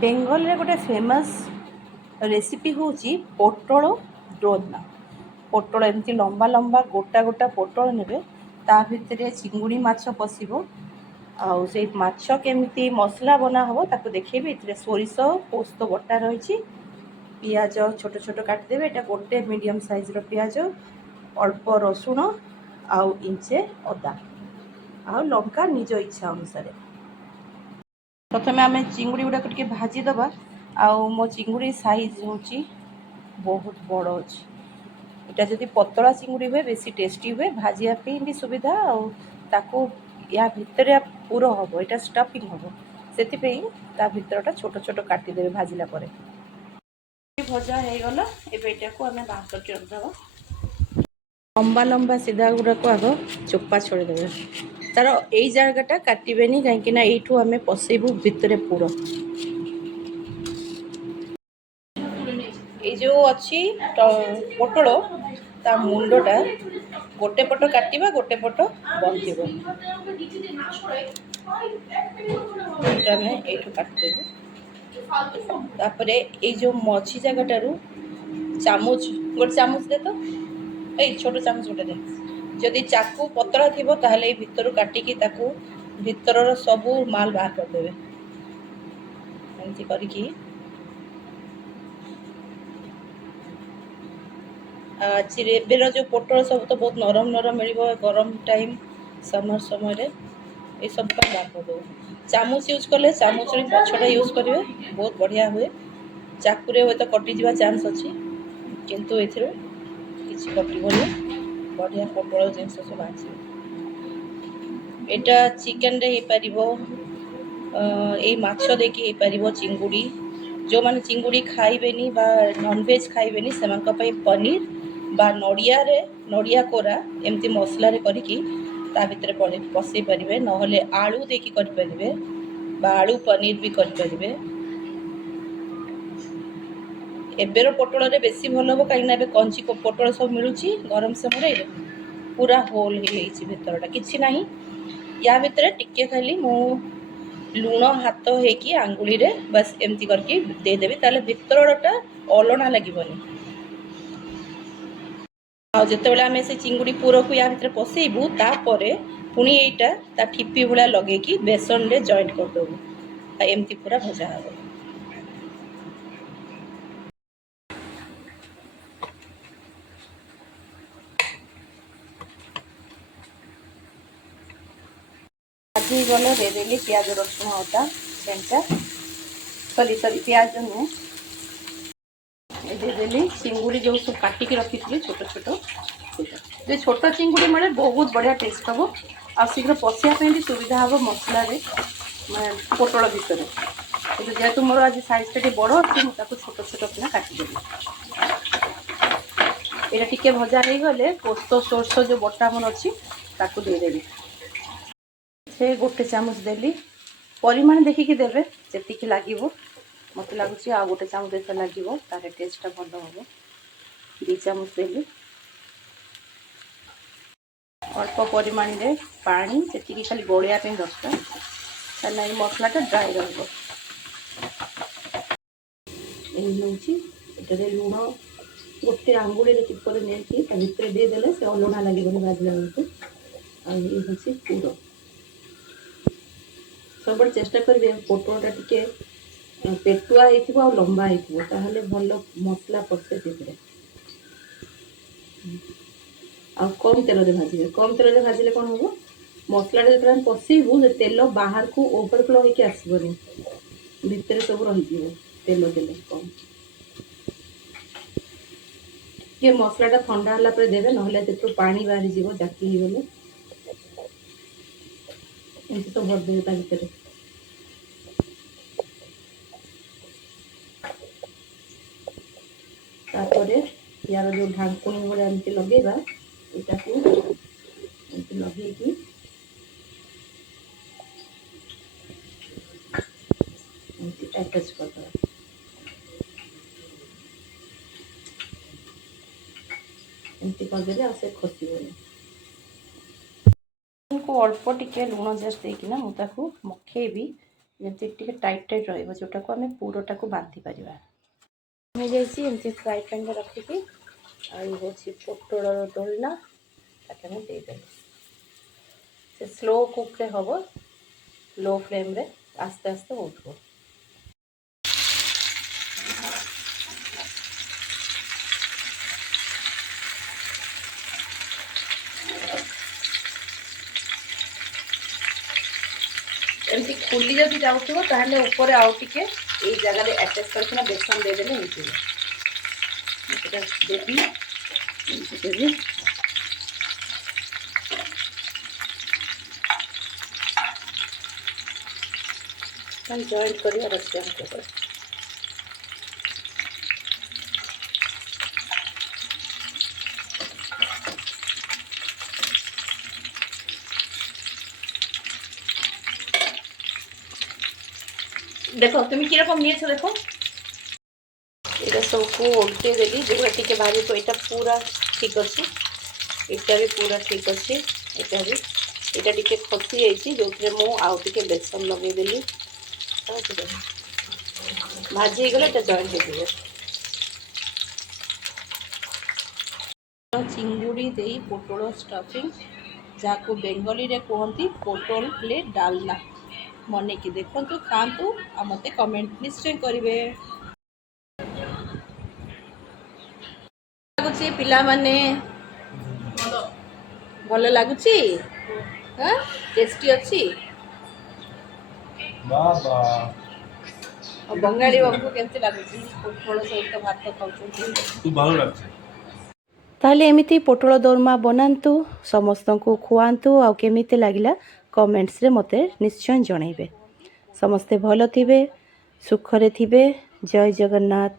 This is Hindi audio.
बेंगल रे गोटे फेमस रेसिपी हूँ पोटल डोलमा। पोटल एमती लंबा लंबा गोटा गोटा पोटल ने ता भितर चिंगुड़ी माछ पशिब आउ से माछ केमिति मसला बना हम ताको देखेबी। ए सोरिष पोस्त बटा रही पियाज छोट छोट काटिदेवे। एटा गोटे मीडियम साइज रो पियाज अल्प रसुण आउ इंचे अदा आउ लंका निज इच्छा अनुसार। प्रथमे आम चिंगुड़ी गुड़ाक टे भाजीदबा। आउ मो चिंगुड़ी साइज हूँ बहुत बड़ अच्छी। यहाँ जदि पतला चिंगुड़ी हुए बेसी टेस्टी हुए भाजापी भी सुविधा आउ ताकू या भितर पूर हम यहाँ स्टफिंग हम से भितरटा छोट छोट काटिदेवे भाजिला परे। भजा हो गला एटा आम बाहर करके रखिदेवा। लंबा लंबा सीधा गुड़ाक आग चोपा छोड़देवे। तार यही जगटा काटबेनि कहीं यू आम पशेबू भितर पूर ये जो अच्छी पोटल ता मुंडटा गोटे पट काटिबा गोटे पट बंधिब। ये काटिदेबू तापर ये जो मझी जगटारू चामच गोटे चामच दे तो ये छोट चामच गोटे दे। जदि चाकू पतला थी ताहले भितर काटिकी ताकू भितर सबू माल बाहर करदेवे। एमती करके आज एबेर जो पोटल सब तो बहुत नरम नरम मिल गरम टाइम समर समय ये सब बाहर करदे। चामच यूज कले चामच पछटा यूज करेंगे बहुत बढ़िया हुए। चाकुरे हे तो कटिजा चान्स अच्छी किंतु ए किसी कटोनी बढ़िया पोटल जिन सब आज यहाँ चिकेन रे पार माछ देखिए पार चिंगुड़ी जो मैंने चिंगुड़ी खाइबेनी बा नॉनवेज खाइबेनी से पनीर बा नड़िया रे नड़िया कोरा एमती मसला रे करिकी ता भितर पसई पारे नहले आलू देकी करें बा आलू पनीर भी करें। एबेर पोटल रे बेसी भल हम कहीं कंची पोटल सब मिलूँ गरम समय पूरा होल भितरटा किसी ना या भितर टिके खाली मु लुण हाथ होगी आंगुली रे बस एमती करके देदेवी ताले भितरटा अलणा लगभग। आते आम से चिंगुड़ी पूर को या भितर पसईबू तापर पुणी यहीटा ता ठिपी भाया लगे बेसन रे जॉइंट करदेबू एमती पूरा भजा हम। भाजी गले देदेली प्याज रसुण अदा छेंचा सॉरी प्याज नुह देदेली चिंगुड़ी जो सब काटिक रखी थी छोट छोट जो छोट चिंगुड़ी मिले बहुत बढ़िया टेस्ट हम आ शीघ्र पशियापी भी सुविधा हम मसला मैं पोटल भितर कि जेहेतु मोर आज साइज टा बड़ अच्छी मुझे छोट छोट किना काटिदेवी। यहाँ टिके भजा हो गले पोस्त सोर्स जो बटा मन अच्छी ताकू देदेवी से गोटे चामच देली परिमाण देखिकी देवे जी लगे मत लगुच आ गोटे चामच देख लगे तार टेस्टा भल हम। 2 चामच देली अल्प परिमाण रे पानी से खाली गोलिया दरकार ना मसलाटा ड्राई रहा। लुण गोटे आंगुड़ी टिपर नहीं भितर देदेले से अलणा लगे भाजला बेलू हूँ पूर सब चेष्टा करेंगे पोटलटा टिके पेटुआ हो लंबा हो भल मसला पशे आ कम तेल भाजे कम तेल भाजिले कौन हम मसलाटा जो पशेबू तेल बाहर को ओवरफ्लो होकर आसबनी भितर सब रही तेल देले कम ये मसलाटा ठंडा होला पर देवे ना पानी बाहरी जीव जाकी गले एमती सब भरदेवे ता भितर। तापर यार जो ढाकुणी भाया एमती लगेगा यहाँ को लगे अटैच करदे एमती करदे आसे खसबनी को अल्प टिके लुण जस्ट देकिना मुझे मखेबी ଯେମିତି ଟିକେ ଟାଇଟ୍ ରହିବ, ଯେଉଁଟାକୁ ଆମେ ପୁରଟାକୁ ବାନ୍ଧି ପାରିବା। ହେଇଯାଇଛି ଏମିତି ଫ୍ରାଏ ପ୍ୟାନ୍ରେ ରଖିକି, ଆଉ ହେଉଛି ପୋଟଳର ଡୋଲନା, ତାକୁ ଆମେ ଦେଇଦେବୁ। ସେ ସ୍ଲୋ କୁକ୍ରେ ହେବ, लो फ्लेम्रे आस्ते आस्ते होउथबो। एमती खुली जदि जाउथबो ताहले ऊपर आउ टिके ए जगह रे अटैच करके बेसन दे देले होइथिबो। एटा देबी देबी हम जॉइंट करिया रखते हैं ऊपर। देखो तुम कि रकम नहीं देखो ये सबको उल्टे देली जो टिके भाजी को यहाँ पूरा ठीक अच्छे, यहाँ भी पूरा ठीक अच्छे, यहाँ भी यहाँ टिके खसी जाइए जो मुझे बेसन लगेदेली भाजी गले जॉइंट हो चिंगुड़ी दे पोटल स्टफिंग जहाँ बेंगली रे कहती पोटल प्ले डालना मन की देखु खातु आ मत कमेंट निश्चय करेंगे। लगुच पिला माने भल लगुच टेस्टी अच्छी बंगाली बाबू केमती लगुच पोटल सहित भात खाऊ ताहले एमिति पोटल दोरमा बनातु समस्त को खुआतु आ केमिति लागिला कमेंट्स रे मते निश्चय जणाइबे। समस्ते भल थिबे सुखरे थिबे। जय जगन्नाथ।